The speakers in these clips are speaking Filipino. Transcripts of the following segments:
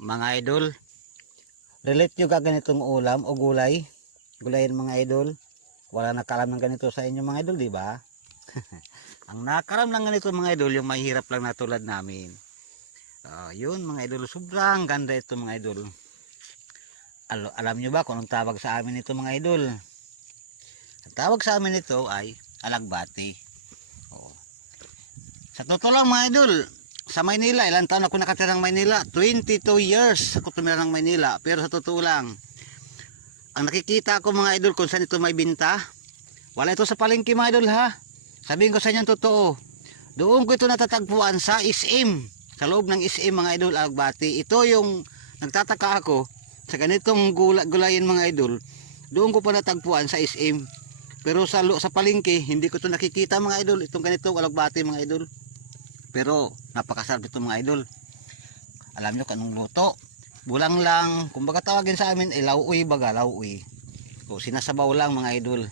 Mga idol, relate nyo ka ganitong ulam o gulay? Gulayin mga idol. Wala nakalam ng ganito sa inyo mga idol, di ba? Ang nakaram ng ganito mga idol, yung mahirap lang na tulad namin. Yun mga idol, sobrang ganda ito mga idol. Alam nyo ba kung anong tawag sa amin ito mga idol? Ang tawag sa amin ito ay alagbati. Sa totoo lang mga idol, sa Maynila, ilang taon ako nakatira ng Maynila? 22 years ako tumira ng Maynila. Pero sa totoo lang, ang nakikita ko mga idol kung saan ito may binta, wala ito sa palengke mga idol ha. Sabihin ko sa inyo totoo, doon ko ito natatagpuan sa SM, sa loob ng SM mga idol, alagbati. Ito yung nagtataka ako sa ganitong gulayin mga idol, doon ko pa natagpuan sa SM. Pero sa palengke, hindi ko ito nakikita mga idol, itong ganitong alagbati mga idol. Pero napakasarap ito mga idol. Alam nyo kanong luto, bulang lang, kumbaga tawagin sa amin ay lauoy baga, lauoy. So sinasabaw lang mga idol.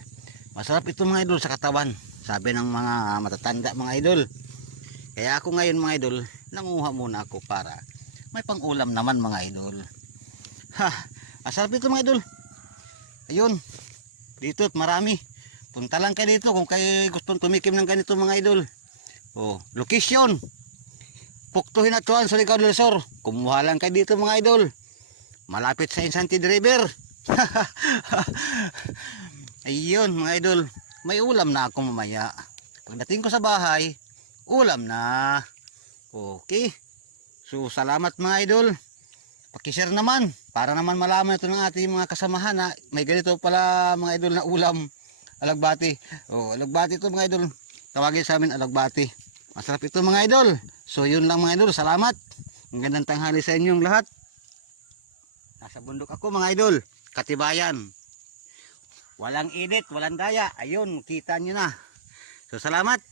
Masarap ito mga idol sa katawan, sabi ng mga matatanda mga idol. Kaya ako ngayon mga idol, nanguha muna ako para may pang-ulam naman mga idol. Masarap ito mga idol. Ayun, dito marami. Punta lang kayo dito kung kayo gustong tumikim ng ganito mga idol. Location Puktuhin at Tuan, Surigao del Sur. Kumuha lang kayo dito mga idol, malapit sa Infante River. Ayun mga idol, may ulam na ako mamaya. Pagdating ko sa bahay, ulam na. Okay, so salamat mga idol. Pakishare naman para naman malaman ito ng ating mga kasamahan na may ganito pala mga idol na ulam, alagbati. Alagbati ito mga idol, tawagin sa amin alagbati. Masarap ito mga idol. So yun lang mga idol, salamat. Ang gandang tanghali sa inyong lahat. Nasa bundok ako mga idol, Katibayan. Walang edit, walang daya. Ayun, kita nyo na. So salamat.